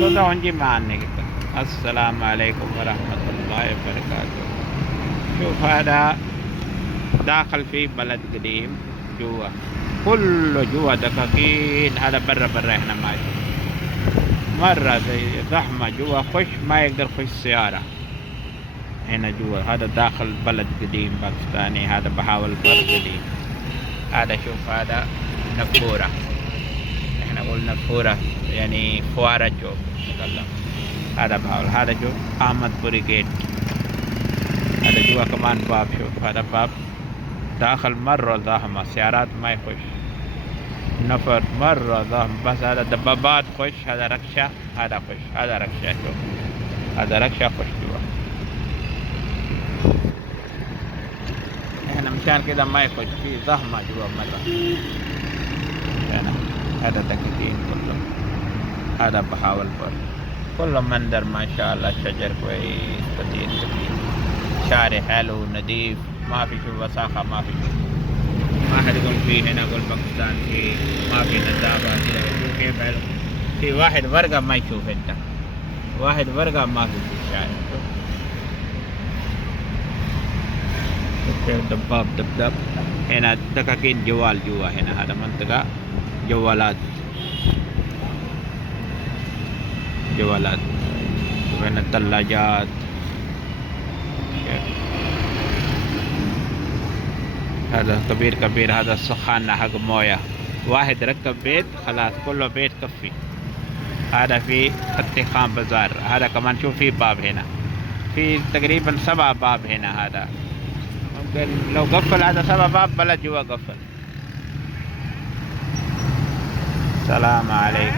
صدقوني معني كده. السلام عليكم ورحمة الله وبركاته. شوف هذا داخل في بلد قديم جوا، كله جوا دكاكين. هذا برا برا احنا ما مرة زي زحمة جوا، خش ما يقدر يخش سيارة هنا جوا. هذا داخل بلد قديم باكستاني، هذا بحاول بلد قديم. هذا شوف هذا نافورة، احنا نقول نافورة يعني فوارة. شوف نتكلم هذا بحاول. هذا شوف أحمد بوري جيت، هذا جوا كمان باب. شوف هذا باب داخل مرة زحمة، سيارات ما يخش، نفر مرة زحمة. بس هذا دبابات خش، هذا ركشة، هذا خش، هذا ركشة. شوف هذا ركشة خش جوا. احنا مشان كده ما يخش، في زحمة جوا مرة. هذا دكتين كله، هذا بحاول بر كله منظر ما شاء الله، شجر كويس كتير كتير، شارع حلو نظيف، ما في شو وساخة، ما في شو. ما حد يقول فيه هنا يقول باكستان في ما في نظافة كده. شوف كيف حلو، في واحد ورقة ما يشوف انت، واحد ورقة ما في الشارع. شوف كيف دباب دبدب. هنا دكاكين جوال جوا، هنا هذا منطقة جوالات، جوالات. وهنا الثلاجات. هذا كبير كبير، هذا السخان حق مويه. واحد ركب بيت خلاص كله بيت كفي. هذا في فتح خان بازار. هذا كمان شوف في باب هنا، في تقريبا 7 باب هنا. هذا ممكن لو قفل هذا 7 باب بلد جوا قفل. سلام عليكم.